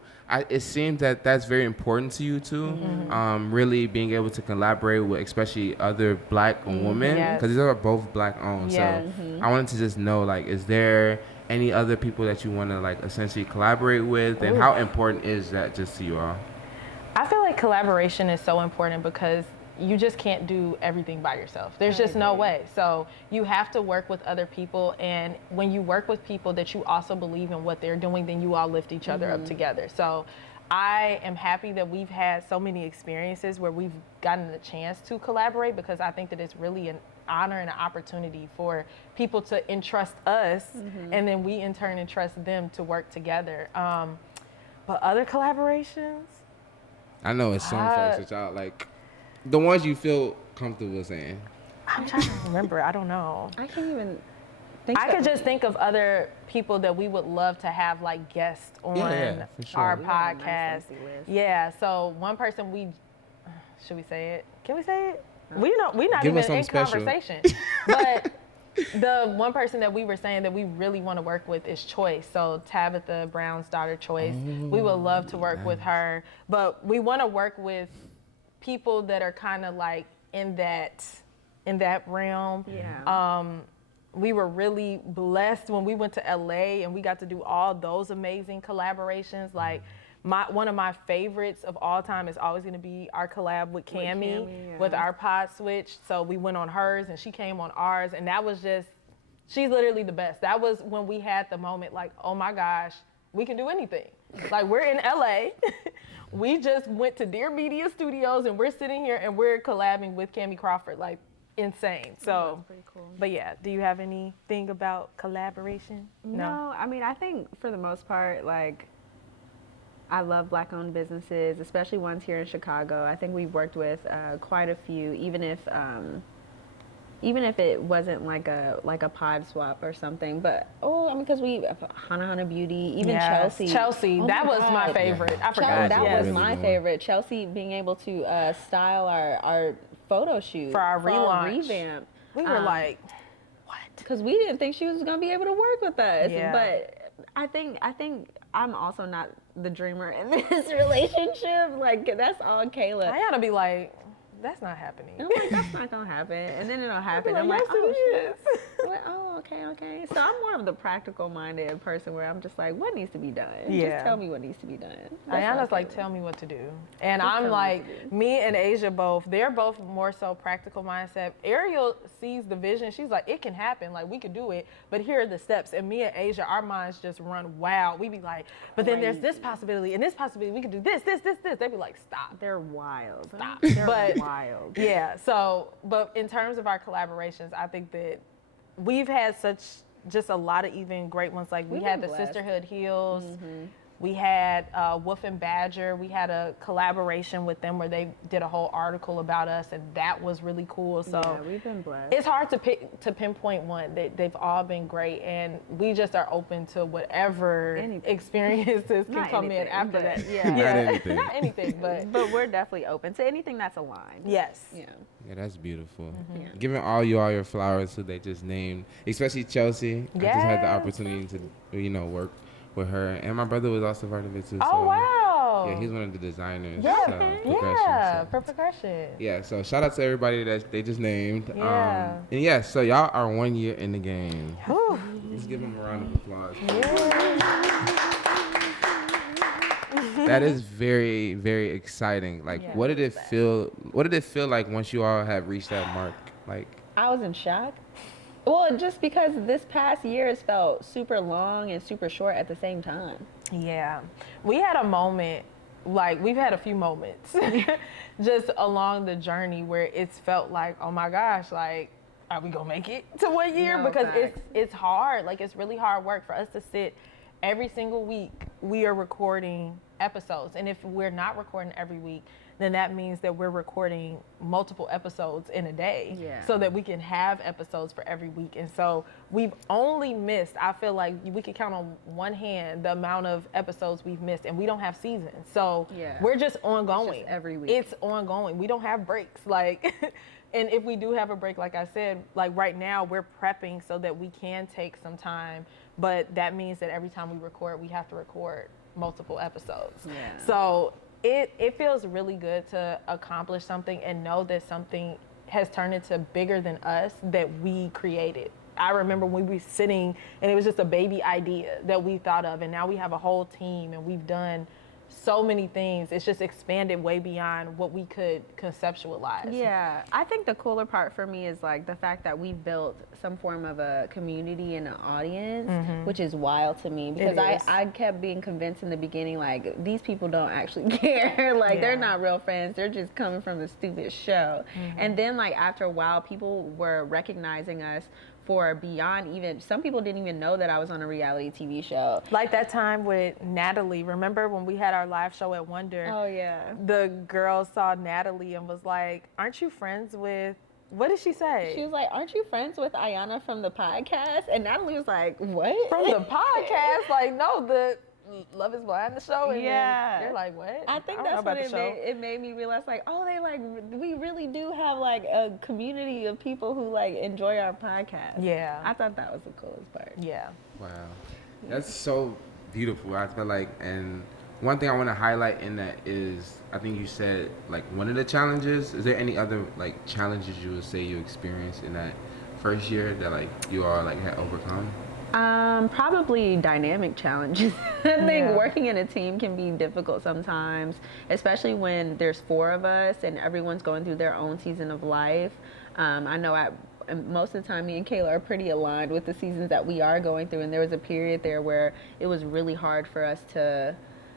It seems that that's very important to you too. Really being able to collaborate with, especially other Black women, Yes. because these are both Black owned. Yes. So I wanted to just know, like, is there any other people that you want to like essentially collaborate with, and how important is that just to you all? I feel like collaboration is so important because you just can't do everything by yourself. There's just no way. So you have to work with other people, and when you work with people that you also believe in what they're doing, then you all lift each other up together. So I am happy that we've had so many experiences where we've gotten the chance to collaborate, because I think that it's really an honor and an opportunity for people to entrust us, and then we in turn entrust them to work together. But other collaborations? I know it's some folks that y'all like, the ones you feel comfortable saying. I'm trying to remember. I don't know. I can't even think. I could just think of other people that we would love to have like guests on for sure. our We got a nice podcast. list. Yeah. So one person should we say it? Can we say it? We're not Give us even in something special. conversation. But the one person that we were saying that we really want to work with is Choice. So Tabitha Brown's daughter, Choice. We would love to work with her, but we want to work with people that are kind of like in that realm. Yeah. We were really blessed when we went to LA and we got to do all those amazing collaborations. Like one of my favorites of all time is always going to be our collab with Cammie, with our pod switch. So we went on hers and she came on ours, and that was just, she's literally the best. That was when we had the moment like, oh my gosh, we can do anything. Like, we're in LA. We just went to Dear Media Studios and we're sitting here and we're collabing with Cammie Crawford, like insane. So, That's pretty cool. but yeah, do you have anything about collaboration? No, I mean, I think for the most part, like, I love Black-owned businesses, especially ones here in Chicago. I think we've worked with quite a few, even if it wasn't like a pod swap or something. But because we Hana Beauty, even Yes. Chelsea, Oh that my was my God. favorite. I Chelsea, forgot. that Yes. was my favorite. Chelsea being able to style our photo shoot For our relaunch. revamp. We were like, what? Because we didn't think she was gonna be able to work with us. Yeah. But I think I'm also not the dreamer in this relationship. Like, that's all Kayla. I gotta be like, that's not happening. I'm like, that's not gonna happen, and then it'll happen. I'm like, yes, oh it shit. is. I'm like, oh, okay. So I'm more of the practical-minded person where I'm just like, what needs to be done? Yeah. Just tell me what needs to be done. That's Ayana's what I like, feel. tell me what to do. And Just tell I'm me like, what to do. me and Asia both, they're both more so practical mindset. Ariel sees the vision. She's like, it can happen. Like, we could do it. But here are the steps. And me and Asia, our minds just run wild. We be like, but then there's this possibility and this possibility. We could do this. They be like, stop. They're wild. Stop. They're But- wild. Yeah. So, but in terms of our collaborations, I think that we've had just a lot of even great ones. Like, we We've had been the blessed. Sisterhood Heals. We had Wolf and Badger. We had a collaboration with them where they did a whole article about us, and that was really cool. So Yeah, we've been blessed. it's hard to pinpoint one. They've all been great, and we just are open to whatever Anything. experiences can Not come in anything, after but- that. Yeah, Not anything. not anything, but But we're definitely open to anything that's aligned. yes. Yeah. Yeah, that's beautiful. Yeah. Giving all your flowers who they just named, especially Chelsea. I just had the Yes. opportunity to, work with her. And my brother was also part of it too. Oh so, wow. Yeah, he's one of the designers. Yeah, so, progression, yeah, so. for progression. Yeah, so shout out to everybody that they just named. Yeah. And yeah, so y'all are 1 year in the game. Whew. Let's give them a round of applause. Yeah. That is very, very exciting. Like, Yeah. what did it feel? What did it feel like once you all have reached that mark? Like, I was in shock. Well, just because this past year has felt super long and super short at the same time. Yeah, we had a moment, like we've had a few moments just along the journey where it's felt like, oh my gosh, like, are we gonna make it to 1 year? No, Because facts. it's hard, like it's really hard work for us to sit every single week we are recording episodes. And if we're not recording every week, then that means that we're recording multiple episodes in a day so that we can have episodes for every week. And so we've only missed, I feel like we could count on one hand the amount of episodes we've missed, and we don't have seasons. So we're just ongoing. It's just every week. It's ongoing. We don't have breaks. Like, and if we do have a break, like I said, like right now we're prepping so that we can take some time, but that means that every time we record, we have to record multiple episodes. So it feels really good to accomplish something and know that something has turned into bigger than us that we created. I remember when we were sitting and it was just a baby idea that we thought of, and now we have a whole team and we've done so many things. It's just expanded way beyond what we could conceptualize. Yeah, I think the cooler part for me is like the fact that we built some form of a community and an audience, which is wild to me, because I kept being convinced in the beginning, like, these people don't actually care. Like, they're not real friends. They're just coming from the stupid show. And then, like, after a while, people were recognizing us for beyond even, some people didn't even know that I was on a reality TV show. Like that time with Natalie. Remember when we had our live show at Wonder? Oh, yeah. The girl saw Natalie and was like, aren't you friends with, what did she say? She was like, aren't you friends with Iyana from the podcast? And Natalie was like, what? From the podcast? Like, no, the Love is Blind, the show? And then they're like, what? I think that's what it made me realize, like, oh, we really do have, like, a community of people who, like, enjoy our podcast. Yeah. I thought that was the coolest part. Yeah. Wow. That's so beautiful. I feel like, and one thing I want to highlight in that is, I think you said, like, one of the challenges, is there any other, like, challenges you would say you experienced in that first year that, like, you all, like, had overcome? Probably dynamic challenges. I think working in a team can be difficult sometimes, especially when there's 4 of us and everyone's going through their own season of life. I know most of the time me and Kayla are pretty aligned with the seasons that we are going through, and there was a period there where it was really hard for us to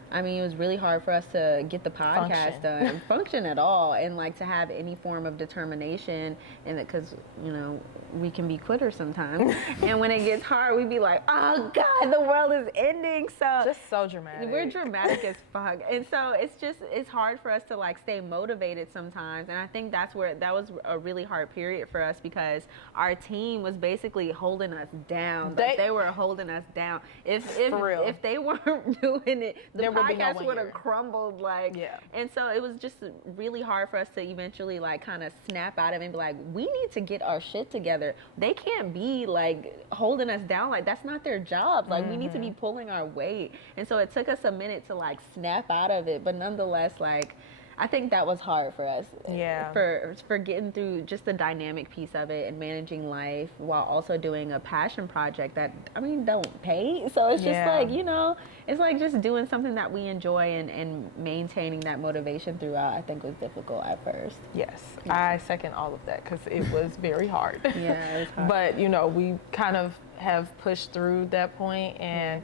get the podcast done, function at all, and like to have any form of determination in it, because, you know, we can be quitters sometimes. And when it gets hard, we be like, oh God, the world is ending. So just so dramatic. We're dramatic as fuck. And so it's hard for us to like stay motivated sometimes. And I think that was a really hard period for us, because our team was basically holding us down. They were holding us down. If they weren't doing it, the podcast would have crumbled. Like, and so it was just really hard for us to eventually like kind of snap out of it and be like, we need to get our shit together. They can't be like holding us down. Like, that's not their job. Like, we need to be pulling our weight. And so it took us a minute to like snap out of it, but nonetheless, like, I think that was hard for us. For getting through just the dynamic piece of it and managing life while also doing a passion project that, I mean, don't pay. So it's just like, you know, it's like just doing something that we enjoy and maintaining that motivation throughout, I think, was difficult at first. Yes, I second all of that, because it was very hard. It was hard. But, you know, we kind of have pushed through that point, and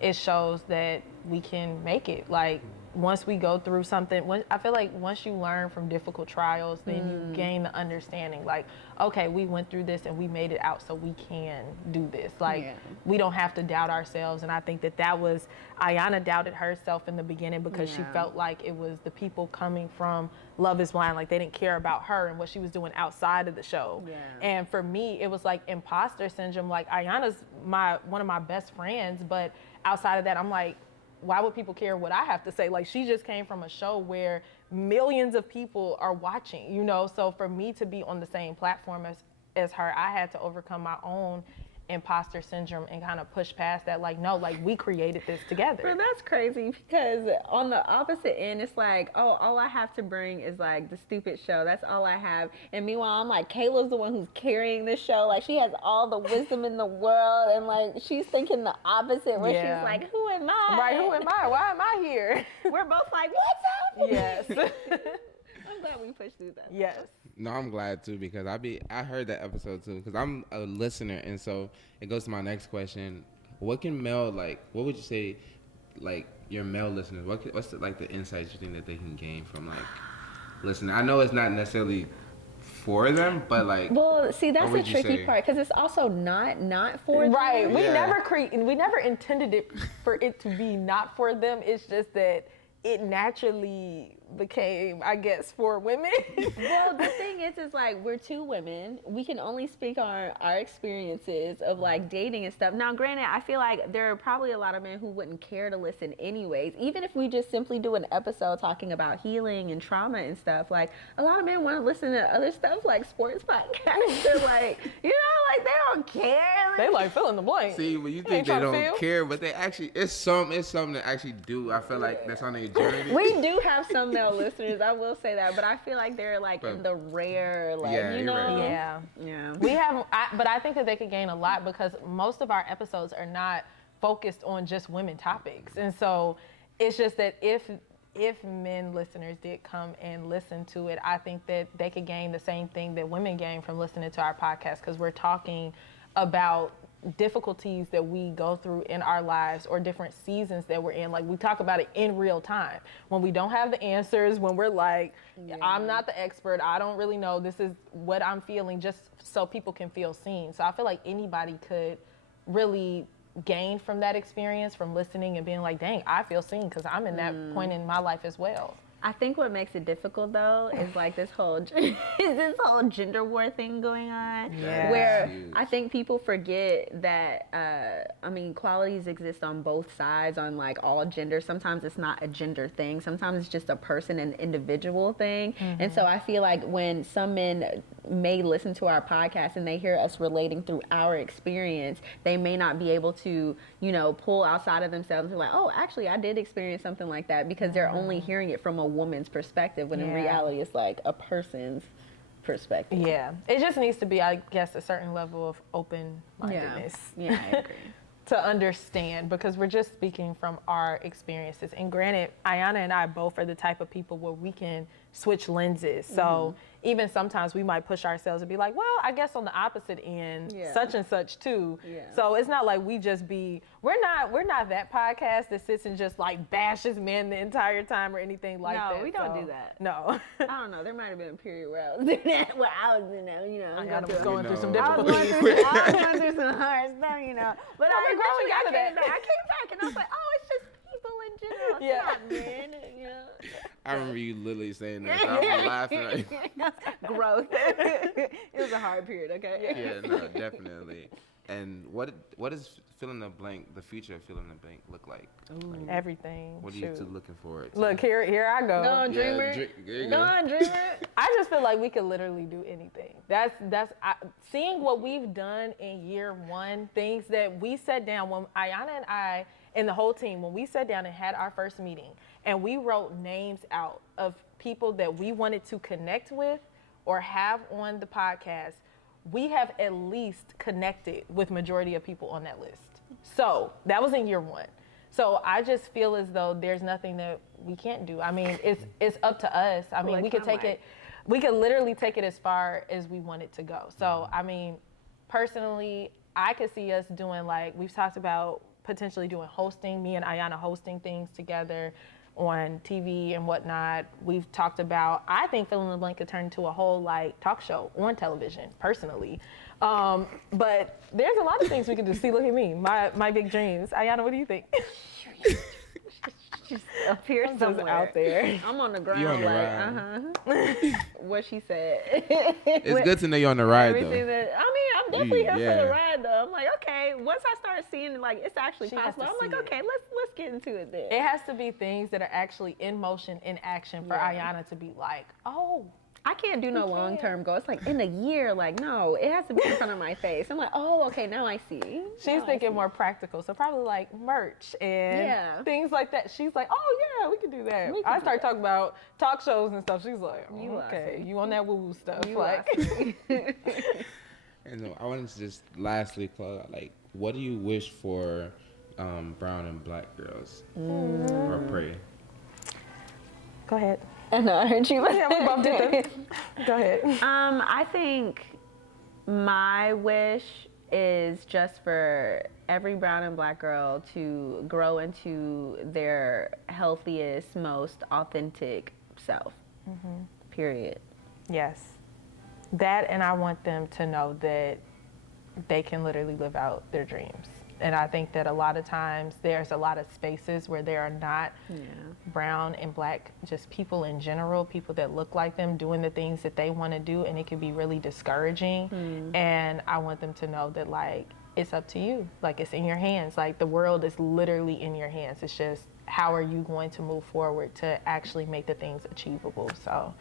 it shows that we can make it. Like, once we go through something, I feel like once you learn from difficult trials, then you gain the understanding, like, okay, we went through this and we made it out, so we can do this. Like, we don't have to doubt ourselves. And I think that was, Iyana doubted herself in the beginning because she felt like it was the people coming from Love is Blind, like they didn't care about her and what she was doing outside of the show. And for me, it was like imposter syndrome. Like, Iyana's one of my best friends, but outside of that, I'm like, why would people care what I have to say? Like, she just came from a show where millions of people are watching, you know? So for me to be on the same platform as her, I had to overcome my own imposter syndrome and kind of push past that. Like, no, like, we created this together. But that's crazy, because on the opposite end, it's like, oh, all I have to bring is like the stupid show. That's all I have. And meanwhile, I'm like, Kayla's the one who's carrying this show. Like, she has all the wisdom in the world, and like she's thinking the opposite, where she's like, who am I? Right, who am I? Why am I here? We're both like, what's up? Yes. I'm glad we pushed through that. Yes. No, I'm glad too, because I heard that episode too, because I'm a listener, and so it goes to my next question. What would you say, like, your male listeners, what's the insights you think that they can gain from like listening? I know it's not necessarily for them, but like. Well, see, that's the would you tricky say? part because it's also not for them. Right. We Yeah. never intended it for it to be not for them. It's just that it naturally became, I guess, for women. Well, the thing is like we're two women. We can only speak on our experiences of like dating and stuff. Now, granted, I feel like there are probably a lot of men who wouldn't care to listen anyways. Even if we just simply do an episode talking about healing and trauma and stuff, like a lot of men want to listen to other stuff like sports podcasts or like, you know, like they don't care. They like fill in the blank. See, when you ain't think they tryna don't feel. care, but they actually, it's something that actually do. I feel like that's on their journey. We do have some male listeners, I will say that, but I feel like they're like But- in the rare, like, Yeah, you you're know. right. Yeah. Yeah. We have, but I think that they could gain a lot because most of our episodes are not focused on just women topics. And so it's just that if men listeners did come and listen to it, I think that they could gain the same thing that women gain from listening to our podcast because we're talking about difficulties that we go through in our lives or different seasons that we're in. Like we talk about it in real time when we don't have the answers, when we're like, I'm not the expert, I don't really know, this is what I'm feeling, just so people can feel seen. So I feel like anybody could really gain from that experience, from listening and being like, dang, I feel seen because I'm in that point in my life as well. I think what makes it difficult though is like this whole gender war thing going on, Yeah. where Huge. I think people forget that I mean qualities exist on both sides, on like all genders. Sometimes it's not a gender thing. Sometimes it's just a person and individual thing. And so I feel like when some men may listen to our podcast and they hear us relating through our experience, they may not be able to, you know, pull outside of themselves and be like, oh, actually I did experience something like that, because they're only hearing it from a woman's perspective when in Yeah. reality it's like a person's perspective. Yeah, it just needs to be, I guess, a certain level of open-mindedness. Yeah, I agree. To understand, because we're just speaking from our experiences. And granted, Iyana and I both are the type of people where we can switch lenses. So even sometimes we might push ourselves and be like, well, I guess on the opposite end, such and such too. Yeah. So it's not like we just be, we're not that podcast that sits and just like bashes men the entire time or anything like that. No, we don't So, do that. No. I don't know. There might have been a period where I was doing that. Where I was in that, you know. Iyana was going going through some I was difficulties. going through some hard stuff, you know. But Well, we're growing out of that. I came back and I was like, oh, it's just people in general. It's Yeah. not men, you know. I remember you literally saying that. I was laughing. Like, Growth. It was a hard period, okay? yeah, no, definitely. And what does fill in the blank, the future of fill in the blank look like? Like, Everything. what are you Shoot. two looking forward to? Look, here I go. Go on, Yeah, dreamer. there you Go go. on, dreamer. I just feel like we could literally do anything. Seeing what we've done in year one, things that we sat down when Iyana and I and the whole team, when we sat down and had our first meeting and we wrote names out of people that we wanted to connect with or have on the podcast, we have at least connected with majority of people on that list. So that was in year one. So I just feel as though there's nothing that we can't do. I mean, it's up to us. I mean, Like we could take it, we could literally take it as far as we want it to go. So, I mean, personally, I could see us doing, like, we've talked about potentially doing hosting, me and Iyana hosting things together on TV and whatnot. We've talked about, I think Fill in the Blank could turn into a whole, like, talk show on television, personally. But there's a lot of things we could do. See, look at me, my big dreams. Iyana, what do you think? She's up here I'm just somewhere. out there. I'm on the ground. You on the like, what she said. It's good to know you're on the ride, Everything though. that, I mean, I'm definitely here for Yeah. the ride, though. I'm like, okay. Once I start seeing like it's actually She has possible, to I'm like, see it. okay, let's get into it then. It has to be things that are actually in motion, in action for Yeah. Iyana to be like, oh, I can't do no You long term can't. goal. It's like in a year, like no, it has to be in front of my face. I'm like, oh, okay, now I see. she's Now I thinking see. more practical. So probably like merch and Yeah. things like that. She's like, oh yeah, we can do that. We can I do start that. talking about talk shows and stuff. She's like, oh, You okay, see. you on that woo woo stuff. You like, see. And I wanted to just lastly close out, like, what do you wish for brown and black girls? Or pray? go ahead. I know, I heard you. Yeah, we both did that. Go ahead. I think my wish is just for every brown and black girl to grow into their healthiest, most authentic self. Period. Yes. That, and I want them to know that they can literally live out their dreams. And I think that a lot of times there's a lot of spaces where there are not brown and black, just people in general, people that look like them doing the things that they want to do, and it can be really discouraging. And I want them to know that, like, it's up to you. Like, it's in your hands. Like, the world is literally in your hands. It's just, how are you going to move forward to actually make the things achievable? So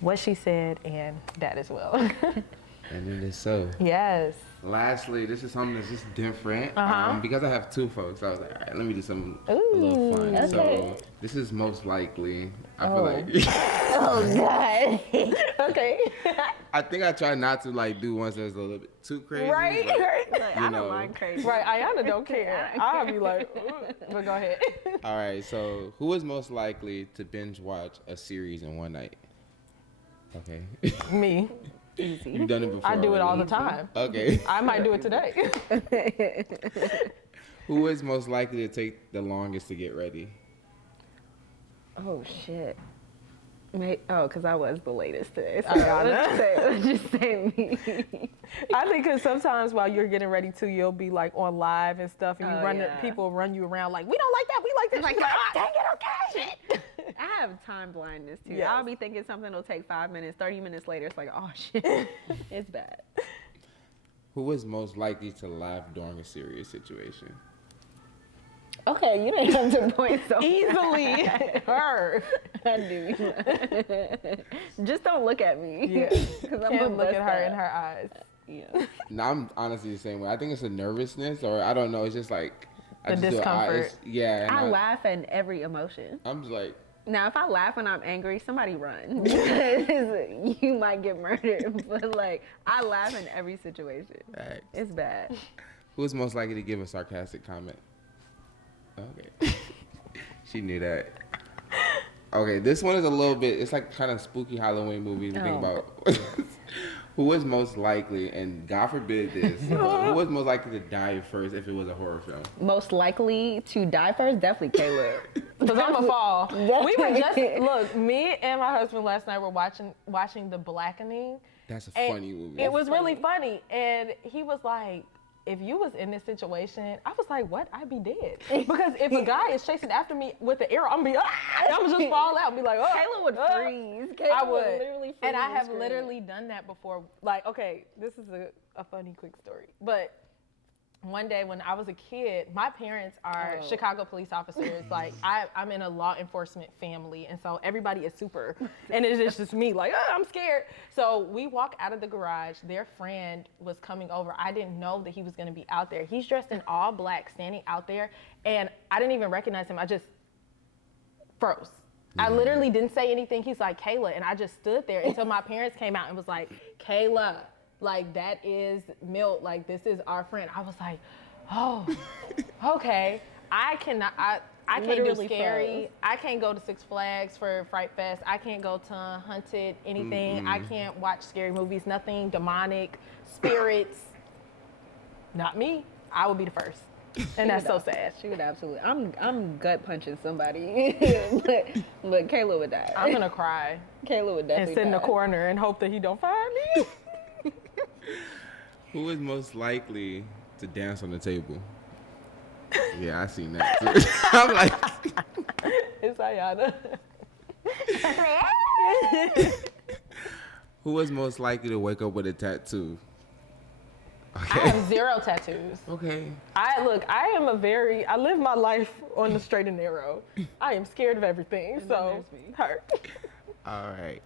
what she said, and that as well. And it is so. Yes. Lastly, this is something that's just different. Because I have two folks, I was like, all right, let me do something a little fun. Okay. So this is most likely, I feel like, Oh God. Okay. I think I try not to like do ones that's a little bit too crazy. Right. but, Right. Like, you I know. don't mind crazy. Right. Iyana don't care. I'll be like, but go ahead. All right, so who is most likely to binge watch a series in one night? Okay. Me. Easy. You've done it before. I do it all the already. time. Okay. I might do it today. Who is most likely to take the longest to get ready? Oh shit. Because I was the latest today. So Iyana. let's just say me. I think because sometimes while you're getting ready to, you'll be like on live and stuff, and people run you around like, we don't like that, we like this. Like, dang it, okay. I have time blindness too. Yes. I'll be thinking something will take 5 minutes, 30 minutes later, it's like, oh shit. It's bad. Who is most likely to laugh during a serious situation? Okay, you didn't have to point so Easily her. I do. Just don't look at me. Yeah. Because Can't look at her in her eyes. Yeah. No, I'm honestly the same way. I think it's a nervousness, or I don't know. It's just like The discomfort. Yeah. and I laugh at every emotion. I'm just like, Now, if I laugh when I'm angry, somebody run. Because you might get murdered. But, like, I laugh in every situation. Facts. It's bad. Who is most likely to give a sarcastic comment? Okay. She knew that. Okay, this one is a little bit, it's like kind of spooky Halloween movie to think about. Who is most likely, and God forbid this, but who is most likely to die first if it was a horror film? Most likely to die first? Definitely Kayla. Because I'm a fall. Yeah. We were just, look, me and my husband last night were watching The Blackening. That's a And funny movie. It was really funny. And he was like, if you was in this situation, I was like, what? I'd be dead. Because if a guy is chasing after me with an arrow, I'm gonna be, I'm gonna just fall out and be like, oh. Kayla would freeze. Kayla I would. literally freeze. And I have scream. literally done that before. Like, okay, this is a funny quick story. But one day when I was a kid, my parents are Chicago police officers. Like, I'm in a law enforcement family, and so everybody is super. And it's just me, like, I'm scared. So we walk out of the garage. Their friend was coming over. I didn't know that he was going to be out there. He's dressed in all black, standing out there, and I didn't even recognize him. I just froze. I literally didn't say anything. He's like, Kayla, and I just stood there until my parents came out and was like, Kayla, like, that is Milt, like, this is our friend. I was like, oh, okay. I can't do Literally scary. froze. I can't go to Six Flags for Fright Fest. I can't go to Haunted anything. I can't watch scary movies, nothing demonic, spirits. Not me. I would be the first. And that's so sad. She would absolutely. I'm gut punching somebody, but Kayla would die. I'm gonna cry Kayla would definitely and sit in the die. corner and hope that he don't find me. Who is most likely to dance on the table? Yeah, I seen that too. I'm like, It's Iyana. who is most likely to wake up with a tattoo? I have 0 tattoos. Okay. I live my life on the straight and narrow. I am scared of everything, so there's me. her. All right.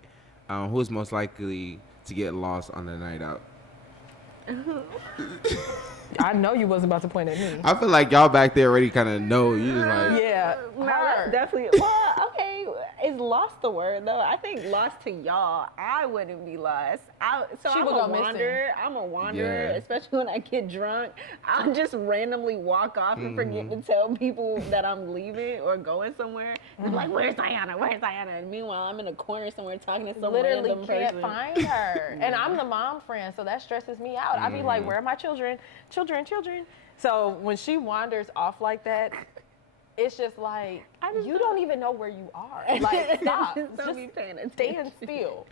Who is most likely to get lost on the night out? I know you wasn't about to point at me. I feel like y'all back there already kind of know. You just like, Yeah, No, her. that's definitely. Well, okay, is lost the word though? I think lost to y'all. I wouldn't be lost. She I'm would a go missing. wanderer. I'm a wanderer, Yeah. especially when I get drunk. I'll just randomly walk off and forget to tell people that I'm leaving or going somewhere. And be like, "Where's Iyana? Where's Iyana?" And meanwhile, I'm in a corner somewhere talking to some Literally random can't person. find her. And I'm the mom friend, so that stresses me out. I'd be like, where are my children? Children. So when she wanders off like that, it's just like you don't even know where you are. Like, stop. Don't be paying attention. Stand still.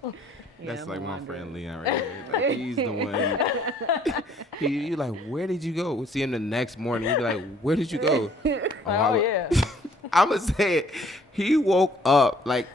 That's like my wondering. friend Leon right there. Like, he's the one. You like, where did you go? We'll see him the next morning. You be like, where did you go? Yeah. I'm gonna say it. He woke up like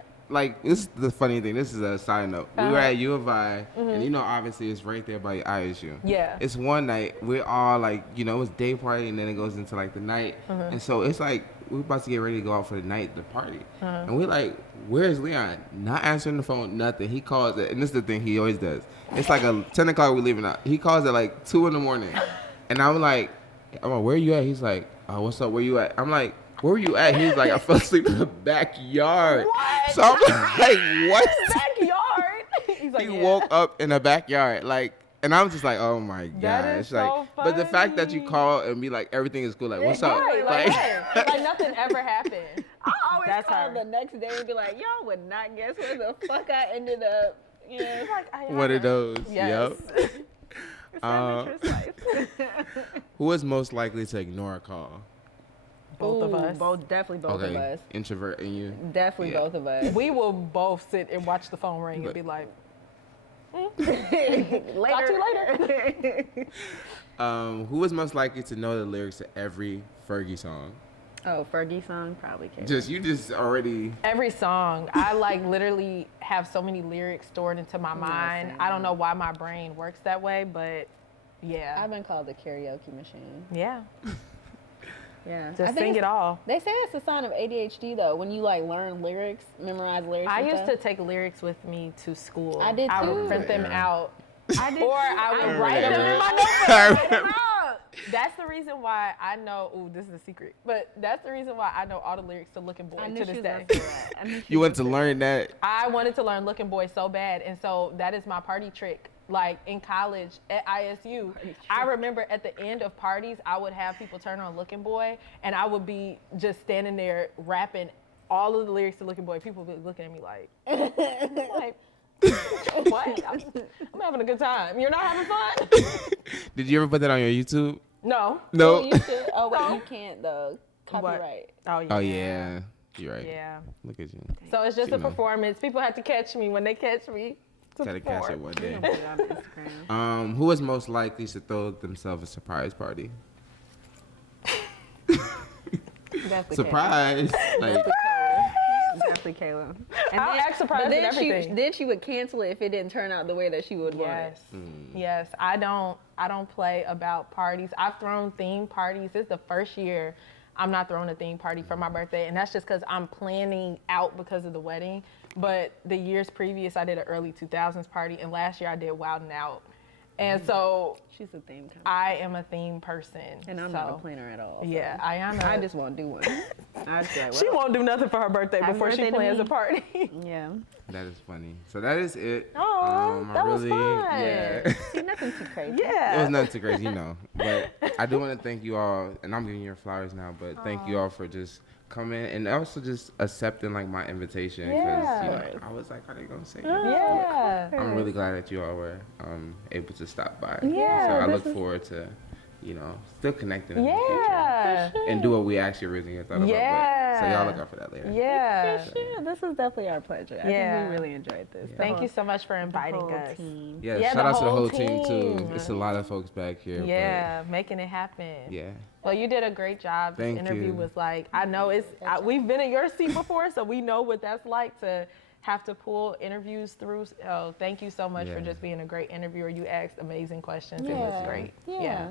this is the funny thing. This is a side note. We were at U of I, and you know, obviously it's right there by ISU. Yeah. It's one night. We're all like, you know, it's day party, and then it goes into like the night, and so it's like we're about to get ready to go out for the night, the party, and we're like, where's Leon? Not answering the phone, nothing. He calls it, and this is the thing he always does. It's like 10 o'clock. We're leaving out. He calls at like 2 in the morning, and I'm like, where you at? He's like, oh, what's up? Where you at? I'm like, where were you at? He's like, I fell asleep in the backyard. What? So I'm like, what? Backyard. He's like, He woke up in the backyard, like, and I'm just like, oh my That gosh, is so but the fact that you funny. call and be like, everything is cool, like, what's up? Right, like nothing ever happened. I always That's call her. the next day and be like, y'all would not guess where the fuck I ended up. You know, Like, One of those. Yes. Yep. it's adventurous life. Who is most likely to ignore a call? Both of us. Definitely both of us. Introvert and you. Definitely Yeah. both of us. We will both sit and watch the phone ring and be like, later. talk to you later. Who is most likely to know the lyrics to every Fergie song? Oh, Fergie song, probably. Kayla. You just already. Every song, I like literally have so many lyrics stored into my mind. same. I don't know why my brain works that way, but yeah. I've been called the karaoke machine. Yeah. Yeah. Just I think sing it it's- all. They say it's a sign of ADHD though, when you like learn lyrics, memorize lyrics. I and used stuff. to take lyrics with me to school. I did I too. would print them Yeah. out. I did Or too. I would remember write that. them in my I notebook. remember. That's the reason why I know. Ooh, this is a secret. But that's the reason why I know all the lyrics to Looking Boy I to knew this she was day. gonna say that. I knew she You was want to gonna say learn that? I wanted to learn Looking Boy so bad, and so that is my party trick. Like in college at ISU, I remember at the end of parties, I would have people turn on Looking Boy, and I would be just standing there rapping all of the lyrics to Looking Boy. People would be looking at me like, what? I'm having a good time. You're not having fun? Did you ever put that on your YouTube? No. No. Oh, you should. Oh wait, you can't though. Copyright. Oh yeah. Oh yeah, you're right. Yeah. Look at you. So it's just You a know. performance. People have to catch me when they catch me. To Gotta catch it perform. one day. Put it on Instagram. Who is most likely to throw themselves a surprise party? Definitely Surprise! Like, Definitely Kayla. And I'll act surprised but then at everything. then she would cancel it if it didn't turn out the way that she would want it. Yes. Yes. I don't play about parties. I've thrown theme parties. This is the first year I'm not throwing a theme party for my birthday, and that's just because I'm planning out because of the wedding. But the years previous, I did an early 2000s party, and last year I did Wild 'N Out. And so She's a theme kind of, I am a theme person. and I'm not a planner at all. So Yeah, Iyana. I just won't do one. I just like, She well, won't do nothing for her birthday Happy before she birthday to plans me. a party. yeah. that is funny. So that is it. Aw, that was fun. Yeah. See, nothing too crazy. Yeah. It was nothing too crazy, But I do want to thank you all, and I'm giving you your flowers now. But thank you all for just coming and also just accepting like my invitation because Yeah. I was like, are they gonna say no? Yeah. I'm really glad that you all were able to stop by. Yeah, So I this look is- forward to, still connecting in the future Yeah. and do what we actually originally thought about. Yeah. So y'all look out for that later. Yeah. For sure. This is definitely our pleasure. I Yeah. think we really enjoyed this. Yeah. The Thank whole- you so much for the inviting whole us. team. Yeah, Yeah, shout the out to the whole whole team too. team. It's a lot of folks back here. Yeah, making it happen. But yeah. Well, you did a great job. This Thank interview you. was like, I know we've been in your seat before, so we know what that's like to have to pull interviews through. So thank you so much for Yeah. just being a great interviewer. You asked amazing questions. It was great. Yeah.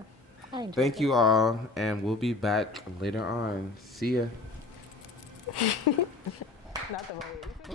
I enjoyed Thank it. you all, and we'll be back later on. See ya. Not the way.